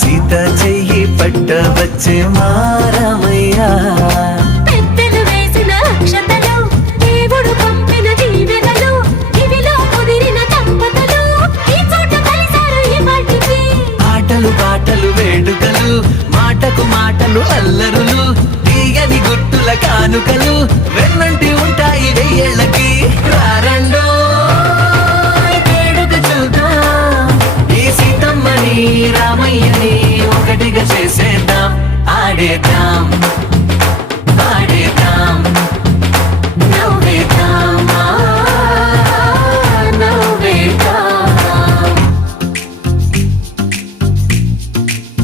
సీత చెయ్యి పట్ట వచ్చే మారమయ్యా. పెద్దలు వేసిన అక్షతలు, దేవుడు పంపిన దీవెనలు, ఇవిలో కుదిరిన దంపతులు ఈ చోట కలిసారు ఈ పాటికి. ఆటలు పాటలు వేడుకలు, మాటకు మాటలు అల్లరులు, తీయని గుర్తుల కానుకలు వెన్నంటి ఉంటాయి వెయ్యేళ్ళకి. రారండో వేడుక చూద్దాం, ఈ సీతమ్మని రామయ్యని ఒకటిగా చేసేద్దాం. ఆడేద్దాం ఆడేద్దాం